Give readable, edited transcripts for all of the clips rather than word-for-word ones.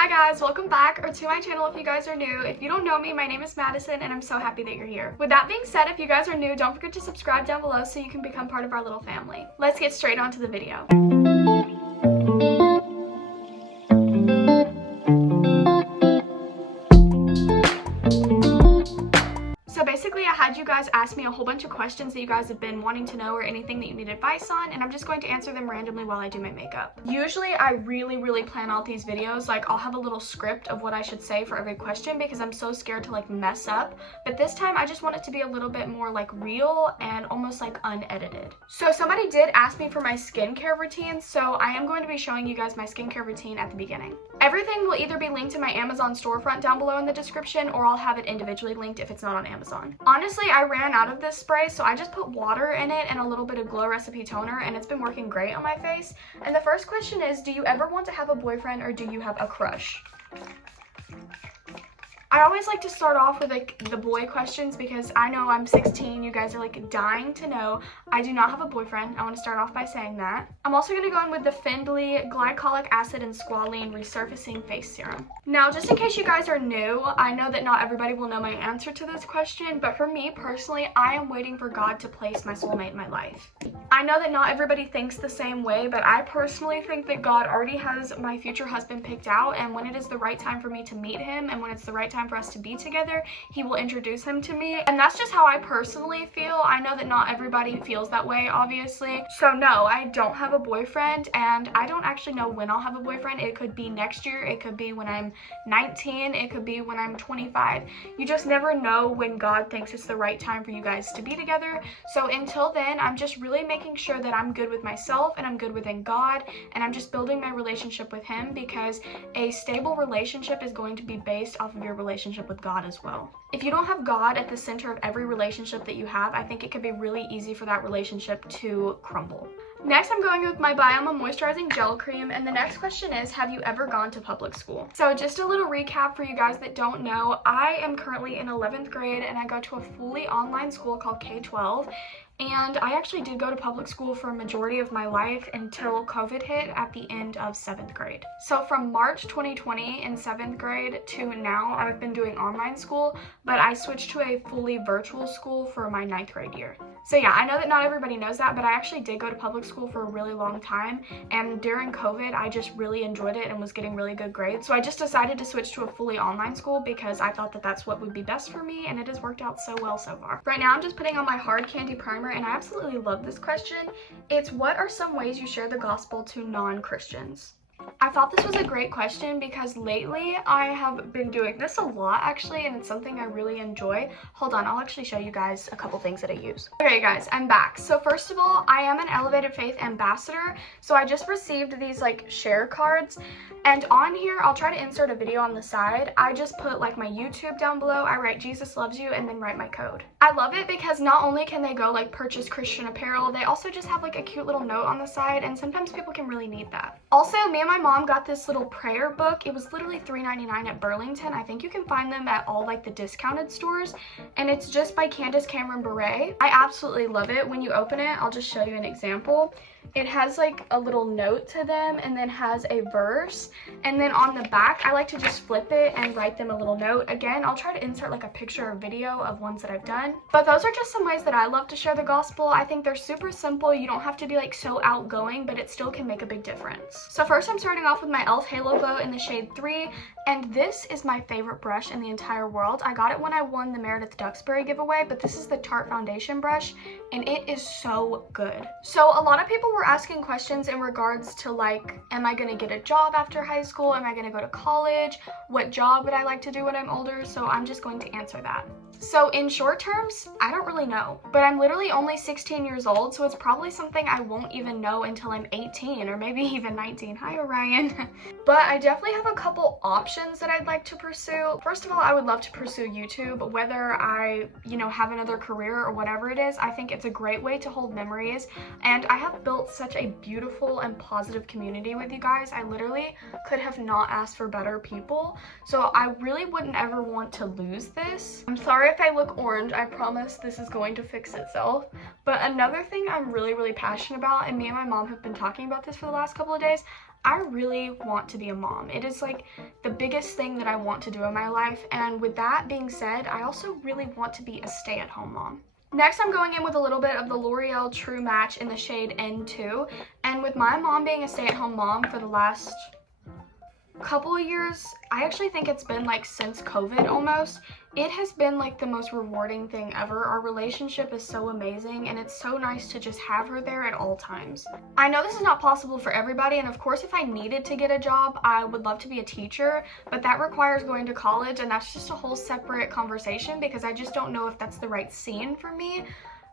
Hi guys, welcome back or to my channel if you guys are new. If you don't know me, my name is Madison and I'm so happy that you're here. With that being said, if you guys are new, don't forget to subscribe down below so you can become part of our little family. Let's get straight on to the video. So basically, I had you guys ask me a whole bunch of questions that you guys have been wanting to know or anything that you need advice on, and I'm just going to answer them randomly while I do my makeup. Usually, I really plan out these videos. Like, I'll have a little script of what I should say for every question because I'm so scared to like mess up. But this time, I just want it to be a little bit more like real and almost like unedited. So somebody did ask me for my skincare routine, so I am going to be showing you guys my skincare routine at the beginning. Everything will either be linked to my Amazon storefront down below in the description, or I'll have it individually linked if it's not on Amazon. Honestly, I ran out of this spray, so I just put water in it and a little bit of Glow Recipe toner, and it's been working great on my face. And the first question is, do you ever want to have a boyfriend or do you have a crush? I always like to start off with like the boy questions because I know I'm 16, you guys are like dying to know. I do not have a boyfriend. I want to start off by saying that. I'm also going to go in with the Findlay Glycolic Acid and Squalene Resurfacing Face Serum. Now, just in case you guys are new, I know that not everybody will know my answer to this question, but for me personally, I am waiting for God to place my soulmate in my life. I know that not everybody thinks the same way, but I personally think that God already has my future husband picked out, and when it is the right time for me to meet him and when it's the right time for us to be together, he will introduce him to me. And that's just how I personally feel. I know that not everybody feels that way, obviously. So no, I don't have a boyfriend, and I don't actually know when I'll have a boyfriend. It could be next year, it could be when I'm 19, it could be when I'm 25. You just never know when God thinks it's the right time for you guys to be together. So until then, I'm just really making sure that I'm good with myself and I'm good within God, and I'm just building my relationship with him, because a stable relationship is going to be based off of your relationship with God as well. If you don't have God at the center of every relationship that you have, I think it could be really easy for that relationship to crumble. Next, I'm going with my Bioma Moisturizing Gel Cream, and the next question is, have you ever gone to public school? So just a little recap for you guys that don't know, I am currently in 11th grade and I go to a fully online school called K-12. And I actually did go to public school for a majority of my life until COVID hit at the end of 7th grade. So from March 2020 in 7th grade to now, I've been doing online school, but I switched to a fully virtual school for my 9th grade year. So yeah, I know that not everybody knows that, but I actually did go to public school for a really long time. And during COVID, I just really enjoyed it and was getting really good grades. So I just decided to switch to a fully online school because I thought that that's what would be best for me, and it has worked out so well so far. Right now, I'm just putting on my Hard Candy Primer, and I absolutely love this question. It's, what are some ways you share the gospel to non-Christians? I thought this was a great question because lately I have been doing this a lot actually, and it's something I really enjoy. Hold on, I'll actually show you guys a couple things that I use. Okay guys, I'm back. So first of all, I am an Elevated Faith ambassador. So I just received these like share cards, and on here I'll try to insert a video on the side. I just put like my YouTube down below, I write Jesus loves you, and then write my code. I love it because not only can they go like purchase Christian apparel, they also just have like a cute little note on the side, and sometimes people can really need that. Also, me and my mom got this little prayer book. It was literally $3.99 at Burlington. I think you can find them at all like the discounted stores, and it's just by Candace Cameron Bure. I absolutely love it. When you open it, I'll just show you an example. It has like a little note to them and then has a verse, and then on the back I like to just flip it and write them a little note. Again, I'll try to insert like a picture or video of ones that I've done, but those are just some ways that I love to share the gospel. I think they're super simple. You don't have to be like so outgoing, but it still can make a big difference. So first, I'm starting off with my e.l.f. Halo Glow in the shade 3, and this is my favorite brush in the entire world. I got it when I won the Meredith Duxbury giveaway, but this is the Tarte foundation brush, and it is so good. So a lot of people were asking questions in regards to like, am I gonna get a job after high school? Am I gonna go to college? What job would I like to do when I'm older? So I'm just going to answer that. So in short terms, I don't really know, but I'm literally only 16 years old, so it's probably something I won't even know until I'm 18 or maybe even 19. Hi, Orion. But I definitely have a couple options that I'd like to pursue. First of all, I would love to pursue YouTube, whether I, have another career or whatever it is. I think it's a great way to hold memories, and I have built such a beautiful and positive community with you guys. I literally could have not asked for better people, so I really wouldn't ever want to lose this. I'm sorry if I look orange. I promise this is going to fix itself. But another thing I'm really passionate about, and me and my mom have been talking about this for the last couple of days, I really want to be a mom. It is like the biggest thing that I want to do in my life, and with that being said, I also really want to be a stay-at-home mom. Next, I'm going in with a little bit of the L'Oreal True Match in the shade N2, and with my mom being a stay-at-home mom for the last couple of years, I actually think it's been like since COVID almost, it has been like the most rewarding thing ever. Our relationship is so amazing, and it's so nice to just have her there at all times. I know this is not possible for everybody, and of course if I needed to get a job, I would love to be a teacher, but that requires going to college, and that's just a whole separate conversation because I just don't know if that's the right scene for me.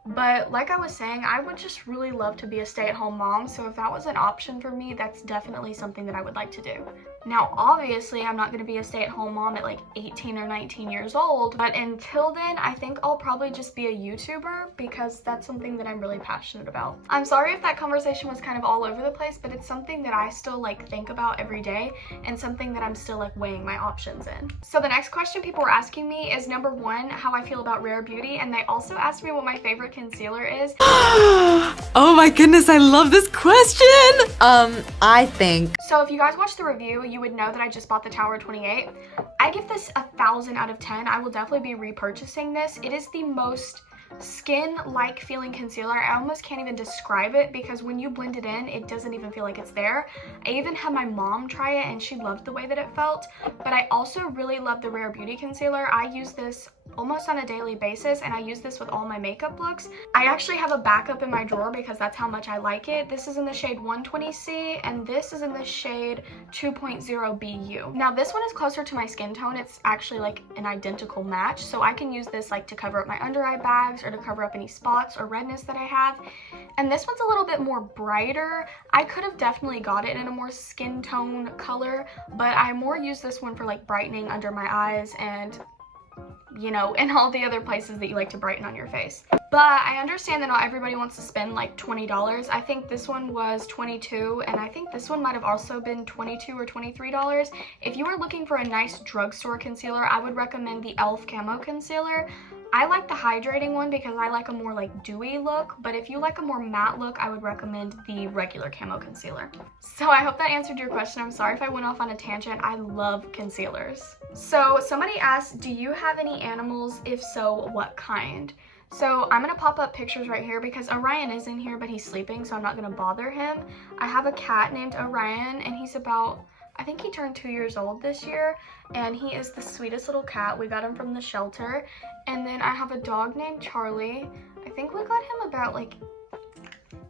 But like I was saying, I would just really love to be a stay-at-home mom, so if that was an option for me, that's definitely something that I would like to do. Now, obviously, I'm not going to be a stay-at-home mom at like 18 or 19 years old, but until then, I think I'll probably just be a YouTuber because that's something that I'm really passionate about. I'm sorry if that conversation was kind of all over the place, but it's something that I still like think about every day and something that I'm still like weighing my options in. So the next question people were asking me is number 1, how I feel about Rare Beauty, and they also asked me what my favorite concealer is. Oh my goodness, I love this question. I think. So if you guys watched the review, you would know that I just bought the Tower 28. I give this 1,000 out of 10. I will definitely be repurchasing this. It is the most skin-like feeling concealer. I almost can't even describe it because when you blend it in, it doesn't even feel like it's there. I even had my mom try it and she loved the way that it felt, but I also really love the Rare Beauty concealer. I use this almost on a daily basis, and I use this with all my makeup looks. I actually have a backup in my drawer because that's how much I like it. This is in the shade 120C, and this is in the shade 2.0 BU. Now this one is closer to my skin tone. It's actually like an identical match, so I can use this like to cover up my under eye bags or to cover up any spots or redness that I have. And this one's a little bit more brighter. I could have definitely got it in a more skin tone color, but I more use this one for like brightening under my eyes and, you know, and all the other places that you like to brighten on your face. But I understand that not everybody wants to spend like $20. I think this one was $22, and I think this one might have also been $22 or $23. If you were looking for a nice drugstore concealer, I would recommend the e.l.f. Camo Concealer. I like the hydrating one because I like a more like dewy look, but if you like a more matte look, I would recommend the regular Camo Concealer. So I hope that answered your question. I'm sorry if I went off on a tangent. I love concealers. So somebody asked, do you have any animals? If so, what kind? So I'm gonna pop up pictures right here because Orion is in here, but he's sleeping, so I'm not gonna bother him. I have a cat named Orion, and he's about, I think he turned 2 years old this year, and he is the sweetest little cat. We got him from the shelter. And then I have a dog named Charlie. I think we got him about like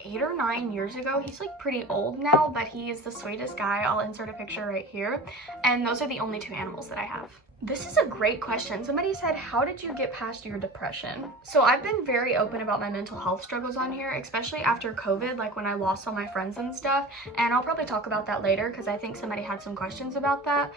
8 or 9 years ago. He's like pretty old now, but he is the sweetest guy. I'll insert a picture right here. And those are the only 2 animals that I have. This is a great question. Somebody said, how did you get past your depression? So I've been very open about my mental health struggles on here, especially after COVID, like when I lost all my friends and stuff. And I'll probably talk about that later because I think somebody had some questions about that.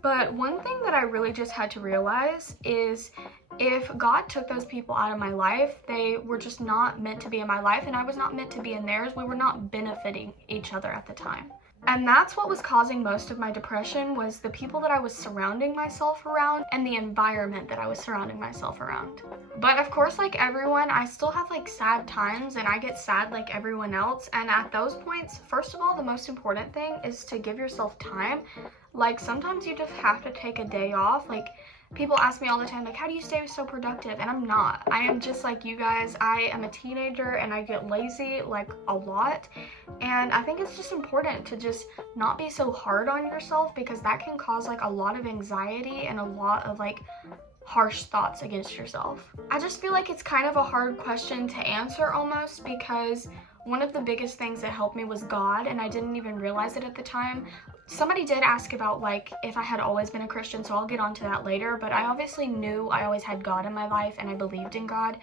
But one thing that I really just had to realize is if God took those people out of my life, they were just not meant to be in my life, and I was not meant to be in theirs. We were not benefiting each other at the time. And that's what was causing most of my depression, was the people that I was surrounding myself around and the environment that I was surrounding myself around. But of course, like everyone, I still have like sad times, and I get sad like everyone else. And at those points, first of all, the most important thing is to give yourself time. Like sometimes you just have to take a day off. Like people ask me all the time, like, how do you stay so productive? And I'm not. I am just like you guys. I am a teenager and I get lazy like a lot. And I think it's just important to just not be so hard on yourself, because that can cause like a lot of anxiety and a lot of like harsh thoughts against yourself. I just feel like it's kind of a hard question to answer almost, because one of the biggest things that helped me was God, and I didn't even realize it at the time. Somebody did ask about like if I had always been a Christian, so I'll get onto that later, but I obviously knew I always had God in my life and I believed in God,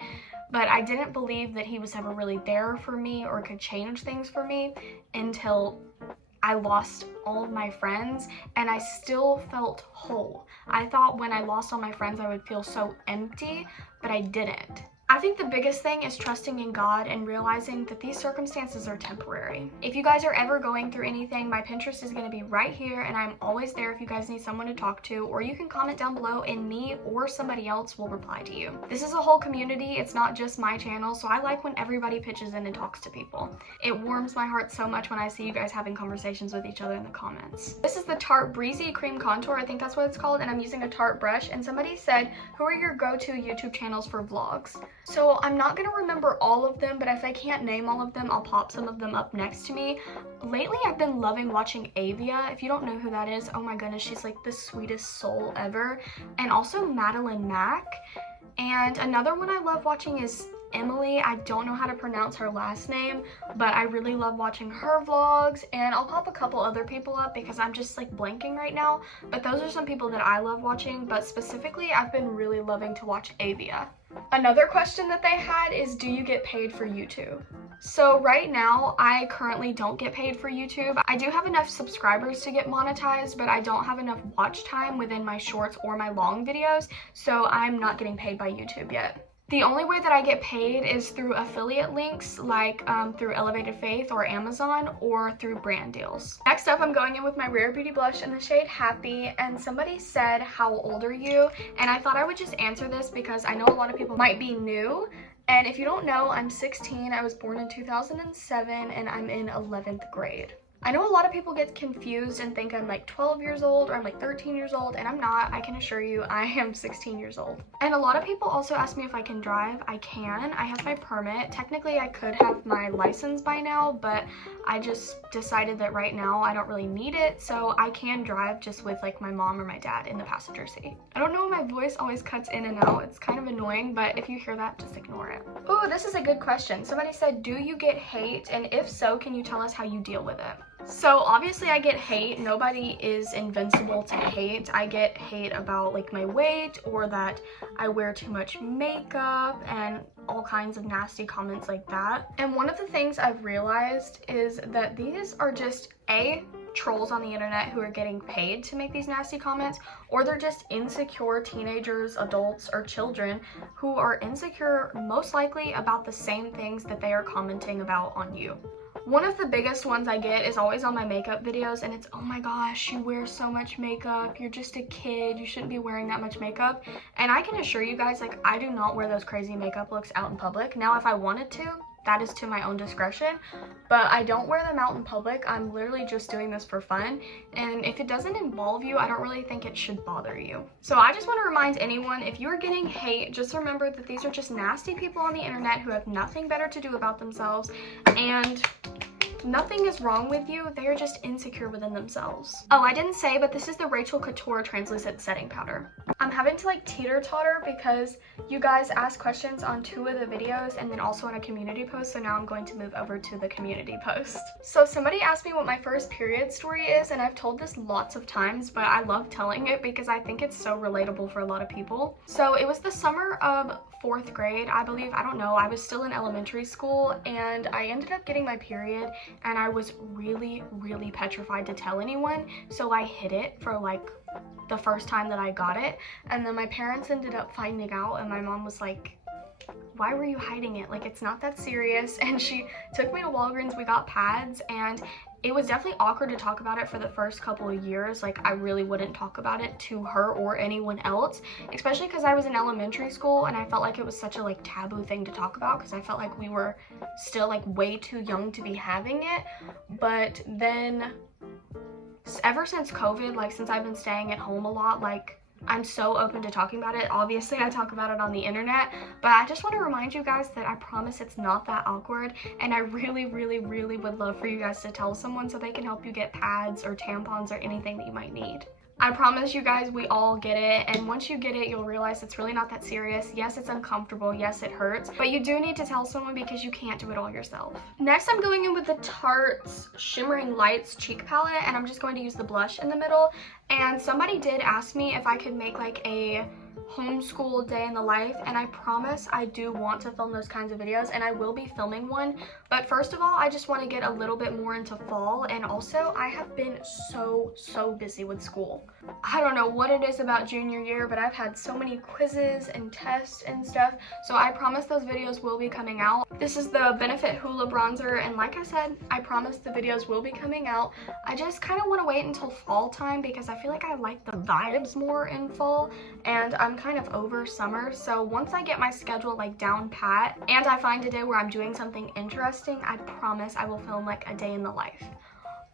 but I didn't believe that he was ever really there for me or could change things for me until I lost all of my friends, and I still felt whole. I thought when I lost all my friends I would feel so empty, but I didn't. I think the biggest thing is trusting in God and realizing that these circumstances are temporary. If you guys are ever going through anything, my Pinterest is going to be right here and I'm always there if you guys need someone to talk to, or you can comment down below and me or somebody else will reply to you. This is a whole community. It's not just my channel, so I like when everybody pitches in and talks to people. It warms my heart so much when I see you guys having conversations with each other in the comments. This is the Tarte Breezy Cream Contour. I think that's what it's called, and I'm using a Tarte brush, and somebody said, who are your go-to YouTube channels for vlogs? So I'm not gonna remember all of them, but if I can't name all of them, I'll pop some of them up next to me. Lately, I've been loving watching Avia. If you don't know who that is, oh my goodness, she's like the sweetest soul ever. And also Madeline Mack. And another one I love watching is Emily. I don't know how to pronounce her last name, but I really love watching her vlogs, and I'll pop a couple other people up because I'm just like blanking right now, but those are some people that I love watching. But specifically, I've been really loving to watch Avia. Another question that they had is, do you get paid for YouTube? So right now, I currently don't get paid for YouTube. I do have enough subscribers to get monetized, but I don't have enough watch time within my shorts or my long videos, so I'm not getting paid by YouTube yet. The only way that I get paid is through affiliate links, like through Elevated Faith or Amazon, or through brand deals. Next up, I'm going in with my Rare Beauty blush in the shade Happy, and somebody said, how old are you? And I thought I would just answer this because I know a lot of people might be new. And if you don't know, I'm 16. I was born in 2007, and I'm in 11th grade. I know a lot of people get confused and think I'm like 12 years old or I'm like 13 years old, and I'm not. I can assure you I am 16 years old. And a lot of people also ask me if I can drive. I can. I have my permit. Technically, I could have my license by now, but I just decided that right now I don't really need it, so I can drive just with like my mom or my dad in the passenger seat. I don't know, my voice always cuts in and out. It's kind of annoying, but if you hear that, just ignore it. Ooh, this is a good question. Somebody said, do you get hate? And if so, can you tell us how you deal with it? So obviously I get hate. Nobody is invincible to hate. I get hate about like my weight, or that I wear too much makeup, and all kinds of nasty comments like that. And one of the things I've realized is that these are just trolls on the internet who are getting paid to make these nasty comments, or they're just insecure teenagers, adults, or children who are insecure most likely about the same things that they are commenting about on you. One of the biggest ones I get is always on my makeup videos, and it's, oh my gosh, you wear so much makeup, you're just a kid, you shouldn't be wearing that much makeup. And I can assure you guys, like, I do not wear those crazy makeup looks out in public. Now, if I wanted to, that is to my own discretion, but I don't wear them out in public. I'm literally just doing this for fun, and if it doesn't involve you, I don't really think it should bother you. So I just want to remind anyone, if you're getting hate, just remember that these are just nasty people on the internet who have nothing better to do about themselves, and nothing is wrong with you. They are just insecure within themselves. Oh, I didn't say, but this is the Rachel Couture Translucent Setting Powder. I'm having to like teeter-totter because you guys asked questions on 2 of the videos and then also on a community post, so now I'm going to move over to the community post. So somebody asked me what my first period story is, and I've told this lots of times, but I love telling it because I think it's so relatable for a lot of people. So it was the summer of 4th grade, I believe. I don't know. I was still in elementary school, and I ended up getting my period, and I was really, really petrified to tell anyone, so I hid it for like the first time that I got it. And then my parents ended up finding out, and my mom was like, why were you hiding it? Like, it's not that serious. And she took me to Walgreens. We got pads, and it was definitely awkward to talk about it for the first couple of years. Like, I really wouldn't talk about it to her or anyone else, especially because I was in elementary school and I felt like it was such a like taboo thing to talk about, because I felt like we were still like way too young to be having it. But then ever since COVID, like since I've been staying at home a lot, like I'm so open to talking about it. Obviously, I talk about it on the internet, but I just want to remind you guys that I promise it's not that awkward, and I really, really, really would love for you guys to tell someone so they can help you get pads or tampons or anything that you might need. I promise you guys, we all get it, and once you get it, you'll realize it's really not that serious. Yes, it's uncomfortable. Yes, it hurts, but you do need to tell someone because you can't do it all yourself. Next, I'm going in with the Tarte's Shimmering Lights Cheek Palette, and I'm just going to use the blush in the middle. And somebody did ask me if I could make like a homeschool day in the life, and I promise I do want to film those kinds of videos, and I will be filming one. But first of all, I just want to get a little bit more into fall, and also I have been so busy with school. I don't know what it is about junior year, but I've had so many quizzes and tests and stuff, so I promise those videos will be coming out. This is the Benefit Hoola bronzer, and like I said, I promise the videos will be coming out. I just kind of want to wait until fall time because I feel like I like the vibes more in fall, and I'm kind of over summer. So once I get my schedule like down pat and I find a day where I'm doing something interesting, I promise I will film like a day in the life.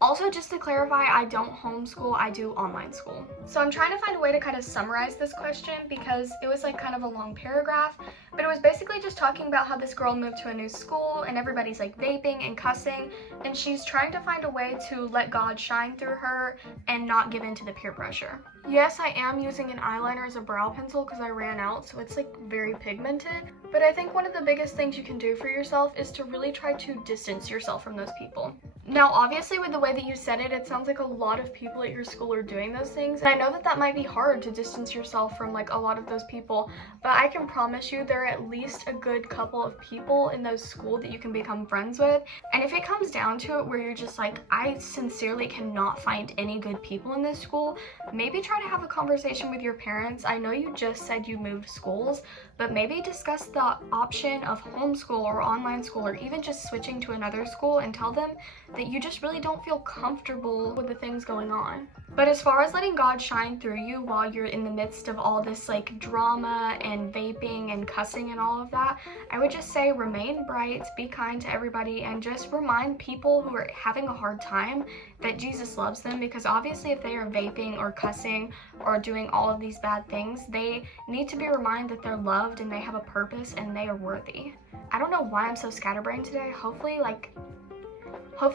Also, just to clarify, I don't homeschool, I do online school. So I'm trying to find a way to kind of summarize this question because it was like kind of a long paragraph, but it was basically just talking about how this girl moved to a new school and everybody's like vaping and cussing, and she's trying to find a way to let God shine through her and not give in to the peer pressure. Yes, I am using an eyeliner as a brow pencil because I ran out, so it's like very pigmented. But I think one of the biggest things you can do for yourself is to really try to distance yourself from those people. Now, obviously, with the way that you said it, it sounds like a lot of people at your school are doing those things. And I know that that might be hard to distance yourself from like a lot of those people, but I can promise you there are at least a good couple of people in those schools that you can become friends with. And if it comes down to it where you're just like, I sincerely cannot find any good people in this school, maybe try to have a conversation with your parents. I know you just said you moved schools, but maybe discuss the option of homeschool or online school, or even just switching to another school, and tell them that you just really don't feel comfortable with the things going on. But as far as letting God shine through you while you're in the midst of all this like drama and vaping and cussing and all of that, I would just say remain bright, be kind to everybody, and just remind people who are having a hard time that Jesus loves them, because obviously if they are vaping or cussing or doing all of these bad things, they need to be reminded that they're loved and they have a purpose and they are worthy. I don't know why I'm so scatterbrained today. Hopefully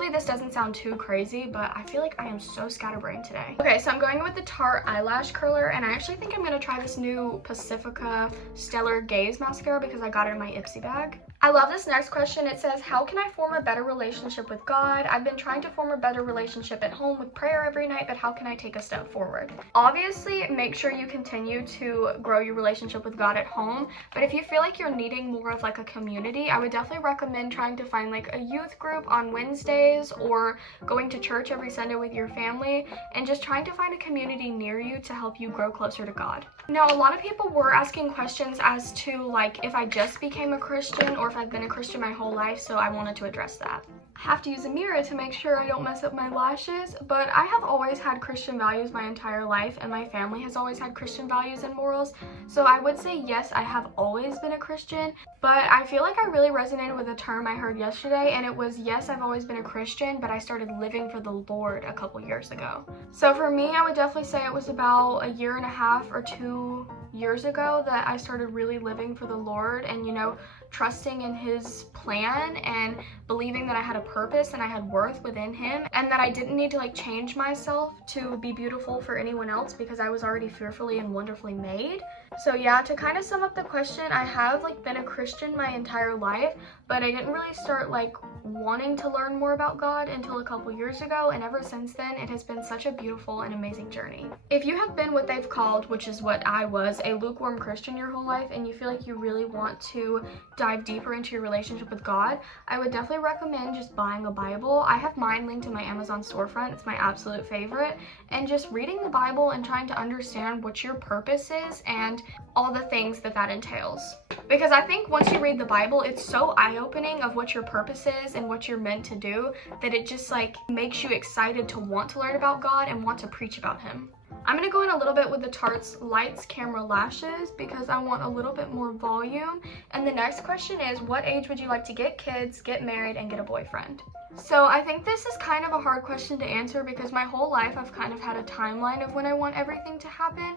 this doesn't sound too crazy, but I feel like I am so scatterbrained today. Okay, so I'm going with the Tarte eyelash curler, and I actually think I'm gonna try this new Pacifica Stellar Gaze mascara because I got it in my Ipsy bag. I love this next question. It says, how can I form a better relationship with God? I've been trying to form a better relationship at home with prayer every night, but how can I take a step forward? Obviously, make sure you continue to grow your relationship with God at home, but if you feel like you're needing more of like a community, I would definitely recommend trying to find like a youth group on Wednesdays or going to church every Sunday with your family, and just trying to find a community near you to help you grow closer to God. Now, a lot of people were asking questions as to like if I just became a Christian or if I've been a Christian my whole life, so I wanted to address that. I have to use a mirror to make sure I don't mess up my lashes, but I have always had Christian values my entire life, and my family has always had Christian values and morals, so I would say yes, I have always been a Christian, but I feel like I really resonated with a term I heard yesterday, and it was, yes, I've always been a Christian, but I started living for the Lord a couple years ago. So for me, I would definitely say it was about a year and a half or 2 years ago that I started really living for the Lord and, you know, trusting in His plan and believing that I had a purpose and I had worth within Him, and that I didn't need to like change myself to be beautiful for anyone else because I was already fearfully and wonderfully made. So yeah, to kind of sum up the question, I have like been a Christian my entire life, but I didn't really start like wanting to learn more about God until a couple years ago, and ever since then it has been such a beautiful and amazing journey. If you have been what they've called, which is what I was, a lukewarm Christian your whole life, and you feel like you really want to dive deeper into your relationship with God, I would definitely recommend just buying a Bible. I have mine linked in my Amazon storefront. It's my absolute favorite, and just reading the Bible and trying to understand what your purpose is and all the things that that entails. Because I think once you read the Bible, it's so eye-opening of what your purpose is and what you're meant to do that it just like makes you excited to want to learn about God and want to preach about Him. I'm going to go in a little bit with the Tarte's Lights Camera Lashes because I want a little bit more volume. And the next question is, what age would you like to get kids, get married, and get a boyfriend? So I think this is kind of a hard question to answer because my whole life I've kind of had a timeline of when I want everything to happen.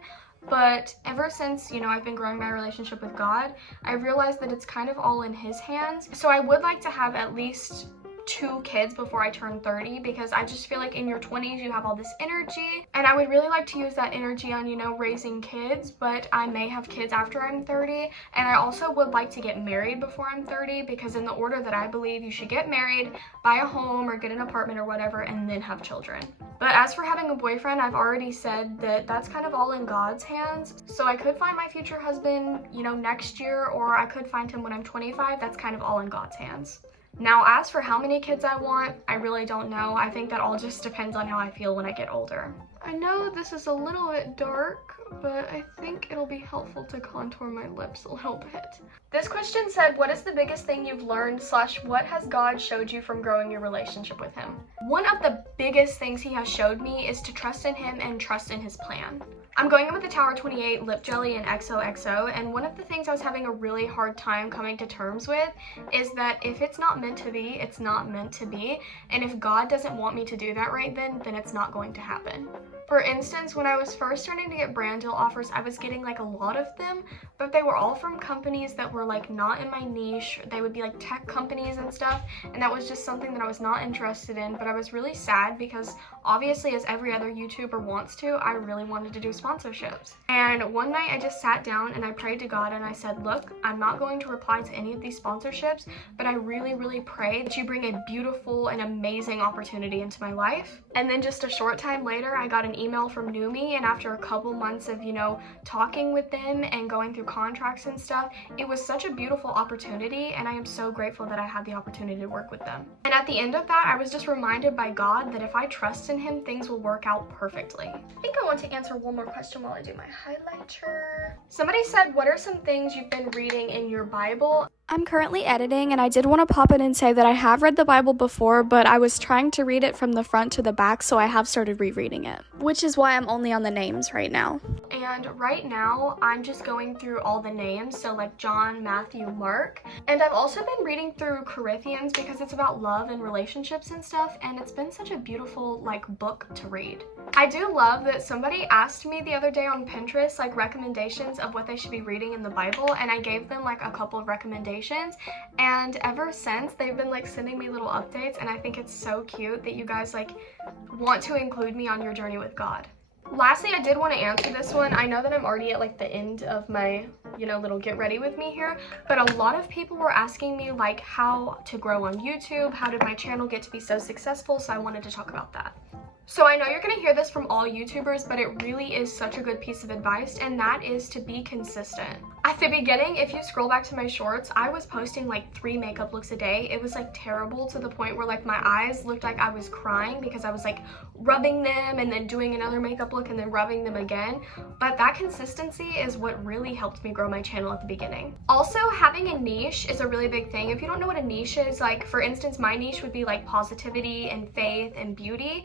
But ever since, you know, I've been growing my relationship with God, I realized that it's kind of all in His hands. So I would like to have at least 2 kids before I turn 30 because I just feel like in your 20s you have all this energy, and I would really like to use that energy on, you know, raising kids, but I may have kids after I'm 30, and I also would like to get married before I'm 30 because in the order that I believe, you should get married, buy a home or get an apartment or whatever, and then have children. But as for having a boyfriend, I've already said that that's kind of all in God's hands. So I could find my future husband, you know, next year, or I could find him when I'm 25. That's kind of all in God's hands. Now, as for how many kids I want, I really don't know. I think that all just depends on how I feel when I get older. I know this is a little bit dark, but I think it'll be helpful to contour my lips a little bit. This question said, what is the biggest thing you've learned / what has God showed you from growing your relationship with him? One of the biggest things he has showed me is to trust in him and trust in his plan. I'm going in with the Tower 28 Lip Jelly and XOXO, and one of the things I was having a really hard time coming to terms with is that if it's not meant to be, it's not meant to be, and if God doesn't want me to do that right then it's not going to happen. For instance, when I was first starting to get brand deal offers, I was getting like a lot of them, but they were all from companies that were like not in my niche. They would be like tech companies and stuff, and that was just something that I was not interested in, but I was really sad because obviously, as every other YouTuber wants to, I really wanted to do sponsorships. And one night I just sat down and I prayed to God and I said, look, I'm not going to reply to any of these sponsorships, but I really pray that you bring a beautiful and amazing opportunity into my life. And then just a short time later, I got an email from Numi, and after a couple months of, you know, talking with them and going through contracts and stuff, it was such a beautiful opportunity, and I am so grateful that I had the opportunity to work with them. And at the end of that, I was just reminded by God that if I trust in him, things will work out perfectly. I think I want to answer one more question while I do my highlighter. Somebody said, what are some things you've been reading in your Bible? I'm currently editing, and I did want to pop in and say that I have read the Bible before, but I was trying to read it from the front to the back, so I have started rereading it, which is why I'm only on the names right now. And right now, I'm just going through all the names, so like John, Matthew, Mark, and I've also been reading through Corinthians because it's about love and relationships and stuff, and it's been such a beautiful like book to read. I do love that somebody asked me the other day on Pinterest like recommendations of what they should be reading in the Bible, and I gave them like a couple of recommendations, and ever since they've been like sending me little updates, and I think it's so cute that you guys like want to include me on your journey with God. Lastly, I did want to answer this one. I know that I'm already at like the end of my, you know, little get ready with me here, but a lot of people were asking me like how to grow on YouTube, how did my channel get to be so successful, so I wanted to talk about that. So I know you're going to hear this from all YouTubers, but it really is such a good piece of advice, and that is to be consistent. At the beginning, if you scroll back to my shorts, I was posting like 3 makeup looks a day. It was like terrible to the point where like my eyes looked like I was crying because I was like rubbing them and then doing another makeup look and then rubbing them again. But that consistency is what really helped me grow my channel at the beginning. Also, having a niche is a really big thing. If you don't know what a niche is, like for instance, my niche would be like positivity and faith and beauty.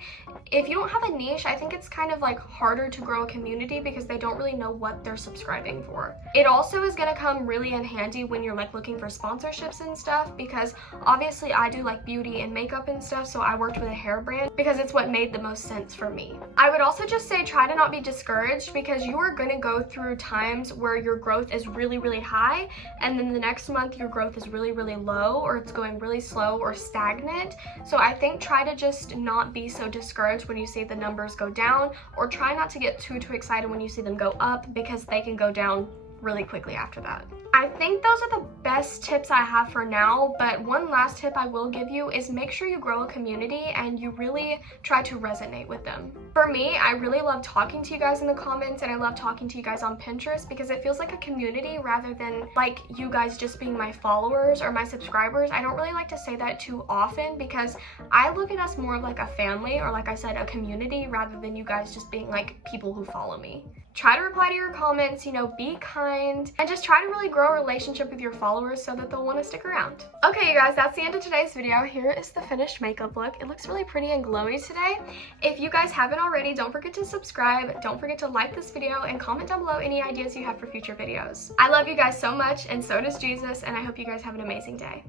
If you don't have a niche, I think it's kind of like harder to grow a community because they don't really know what they're subscribing for. It also is gonna come really in handy when you're like looking for sponsorships and stuff, because obviously I do like beauty and makeup and stuff, so I worked with a hair brand because it's what made the most sense for me. I would also just say try to not be discouraged, because you are gonna go through times where your growth is really high, and then the next month your growth is really low, or it's going really slow or stagnant. So I think try to just not be so discouraged when you see the numbers go down, or try not to get too excited when you see them go up, because they can go down really quickly after that. I think those are the best tips I have for now, but one last tip I will give you is make sure you grow a community and you really try to resonate with them. For me, I really love talking to you guys in the comments, and I love talking to you guys on Pinterest because it feels like a community rather than like you guys just being my followers or my subscribers. I don't really like to say that too often because I look at us more like a family, or like I said, a community, rather than you guys just being like people who follow me. Try to reply to your comments, you know, be kind, and just try to really grow a relationship with your followers so that they'll want to stick around. Okay, you guys, that's the end of today's video. Here is the finished makeup look. It looks really pretty and glowy today. If you guys haven't already, don't forget to subscribe, don't forget to like this video, and comment down below any ideas you have for future videos. I love you guys so much, and so does Jesus, and I hope you guys have an amazing day.